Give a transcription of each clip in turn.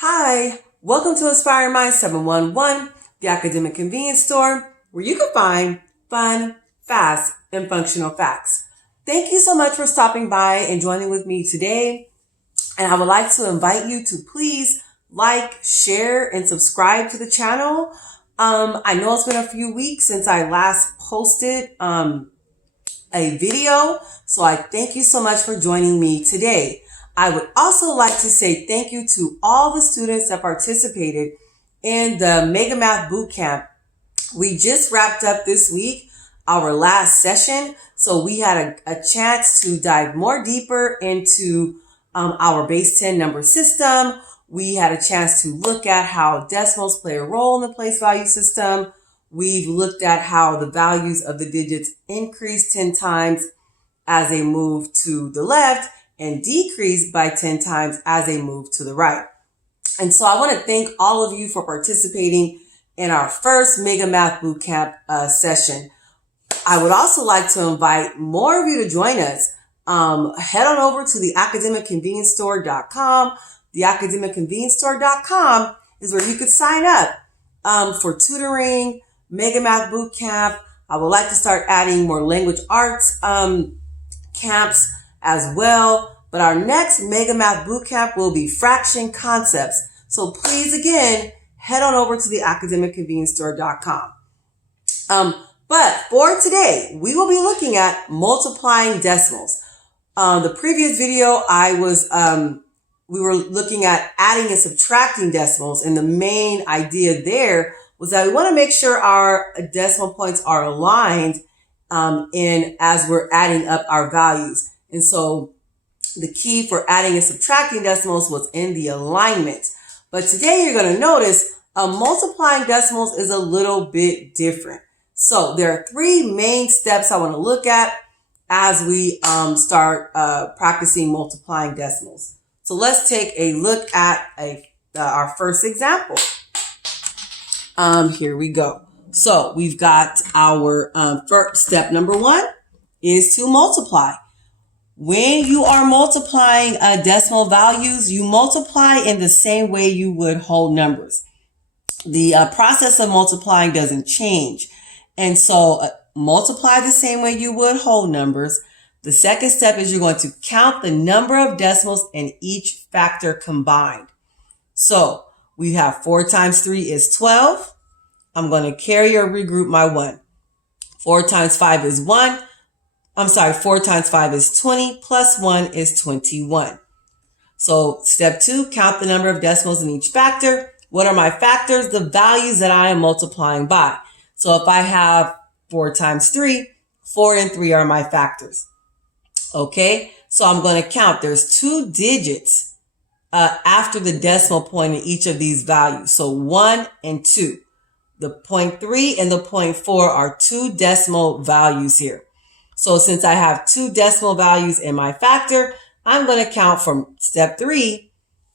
Hi, welcome to Inspiring Minds 711, the academic convenience store where you can find fun, fast, and functional facts. Thank you so much for stopping by and joining with me today. And I would like to invite you to please like, share, and subscribe to the channel. I know it's been a few weeks since I last posted a video, so I thank you so much for joining me today. I would also like to say thank you to all the students that participated in the Mega Math Bootcamp. We just wrapped up this week our last session, so we had a chance to dive more deeper into our base 10 number system. We had a chance to look at how decimals play a role in the place value system. We've looked at how the values of the digits increase 10 times as they move to the left and decrease by 10 times as they move to the right. And so I want to thank all of you for participating in our first Mega Math Bootcamp session. I would also like to invite more of you to join us. Head on over to the academicconvenience-store.com. The academicconvenience-store.com is where you could sign up for tutoring, Mega Math Bootcamp. I would like to start adding more language arts camps as well. But our next Mega Math Bootcamp will be fraction concepts. So please, again, head on over to the academicconvenience-store.com. But for today, we will be looking at multiplying decimals. The previous video, we were looking at adding and subtracting decimals. And the main idea there was that we want to make sure our decimal points are aligned as we're adding up our values. And so the key for adding and subtracting decimals was in the alignment. But today you're going to notice multiplying decimals is a little bit different. So there are three main steps I want to look at as we start practicing multiplying decimals. So let's take a look at our first example. Here we go. So we've got our first step. Number one is to multiply. When you are multiplying decimal values, you multiply in the same way you would whole numbers. The process of multiplying doesn't change. And so multiply the same way you would whole numbers. The second step is you're going to count the number of decimals in each factor combined. So we have 4 times 3 is 12. I'm going to carry or regroup my 1. 4 times 5 is 1. 4 times 5 is 20 plus 1 is 21. So step 2, count the number of decimals in each factor. What are my factors? The values that I am multiplying by. So if I have 4 times 3, 4 and 3 are my factors. Okay, so I'm going to count. There's 2 digits after the decimal point in each of these values. So 1 and 2. The 0.3 and the 0.4 are 2 decimal values here. So since I have 2 decimal values in my factor, I'm going to count from step 3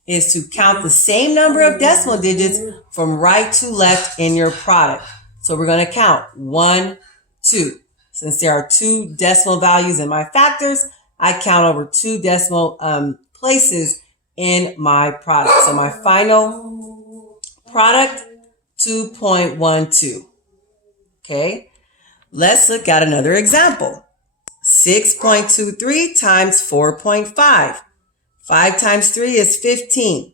is to count the same number of decimal digits from right to left in your product. So we're going to count 1, 2. Since there are 2 decimal values in my factors, I count over 2 decimal places in my product. So my final product, 2.12. Okay, let's look at another example. 6.23 times 4.5. 5 times 3 is 15.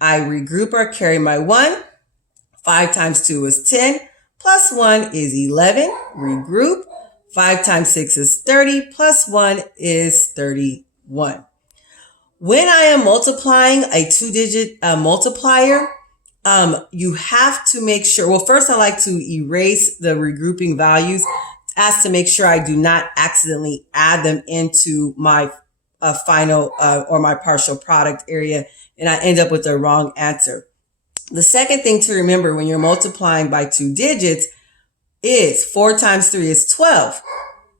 I regroup or carry my 1. 5 times 2 is 10. Plus 1 is 11. Regroup. 5 times 6 is 30. Plus 1 is 31. When I am multiplying a 2-digit multiplier, you have to make sure, well, first I like to erase the regrouping values as to make sure I do not accidentally add them into my final or my partial product area and I end up with the wrong answer. The second thing to remember when you're multiplying by 2 digits is 4 times 3 is 12.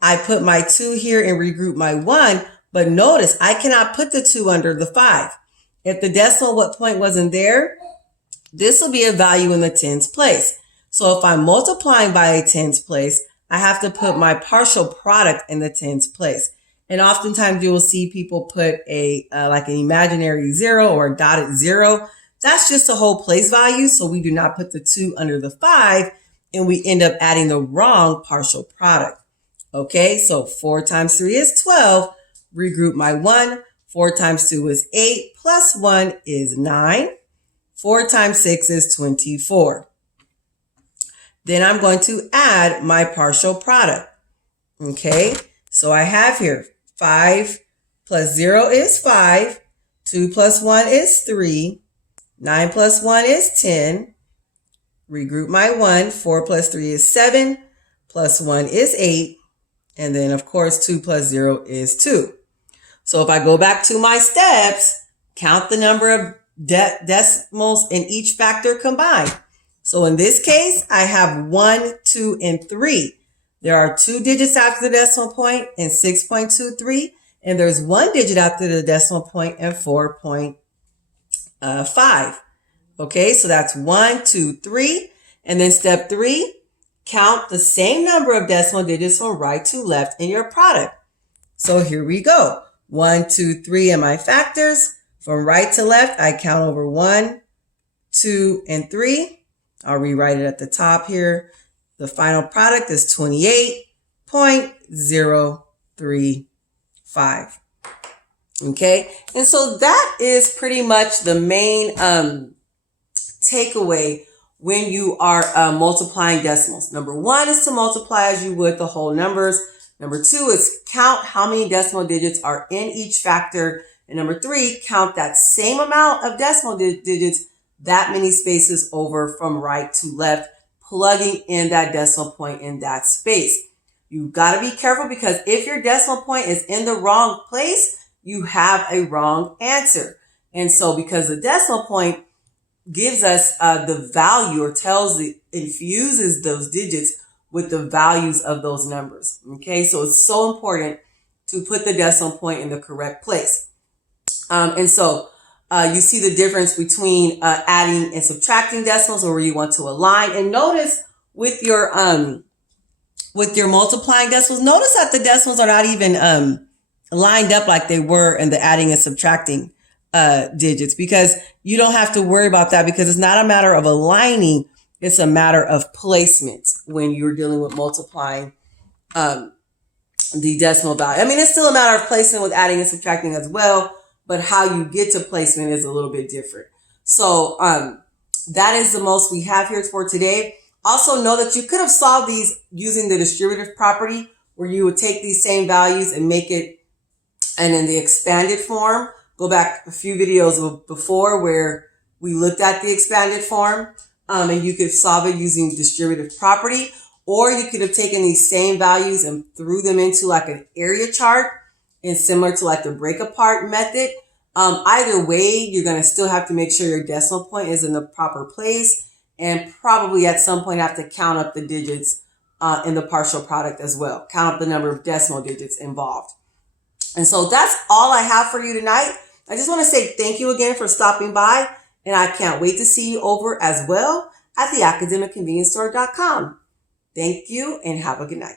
I put my 2 here and regroup my 1, but notice I cannot put the 2 under the 5. If the decimal point wasn't there, this will be a value in the tens place. So if I'm multiplying by a tens place, I have to put my partial product in the tens place. And oftentimes you will see people put like an imaginary 0 or a dotted 0 That's just a whole place value, so we do not put the 2 under the 5, and we end up adding the wrong partial product. Okay, so 4 times 3 is 12. Regroup my 1. 4 times 2 is 8, plus 1 is 9. 4 times 6 is 24. Then I'm going to add my partial product. Okay, so I have here 5 plus 0 is 5. 2 plus 1 is 3. 9 plus 1 is 10. Regroup my 1. 4 plus 3 is 7. Plus 1 is 8. And then, of course, 2 plus 0 is 2. So if I go back to my steps, count the number of decimals in each factor combined. So in this case, I have 1, 2, and 3. There are 2 digits after the decimal point and 6.23. And there's 1 digit after the decimal point and 4.5. Okay, so that's 1, 2, 3. And then step 3, count the same number of decimal digits from right to left in your product. So here we go. 1, 2, 3 in my factors. From right to left, I count over 1, 2, and 3. I'll rewrite it at the top here. The final product is 28.035. Okay, and so that is pretty much the main takeaway when you are multiplying decimals. Number 1 is to multiply as you would the whole numbers. Number 2 is count how many decimal digits are in each factor. And number 3, count that same amount of decimal digits, that many spaces over from right to left, plugging in that decimal point in that space. You've got to be careful because if your decimal point is in the wrong place, you have a wrong answer. And so because the decimal point gives us the value or infuses those digits with the values of those numbers. Okay, so it's so important to put the decimal point in the correct place. And so you see the difference between adding and subtracting decimals, or where you want to align. And notice with your multiplying decimals, notice that the decimals are not even lined up like they were in the adding and subtracting digits, because you don't have to worry about that, because it's not a matter of aligning. It's a matter of placement when you're dealing with multiplying the decimal value. I mean, it's still a matter of placement with adding and subtracting as well, but how you get to placement is a little bit different. So that is the most we have here for today. Also know that you could have solved these using the distributive property, where you would take these same values and make it, and in the expanded form, go back a few videos before where we looked at the expanded form, and you could solve it using distributive property, or you could have taken these same values and threw them into like an area chart, and similar to like the break apart method. Either way, you're going to still have to make sure your decimal point is in the proper place, and probably at some point have to count up the digits in the partial product as well. Count up the number of decimal digits involved. And so that's all I have for you tonight. I just want to say thank you again for stopping by, and I can't wait to see you over as well at theacademicconvenience store.com. Thank you and have a good night.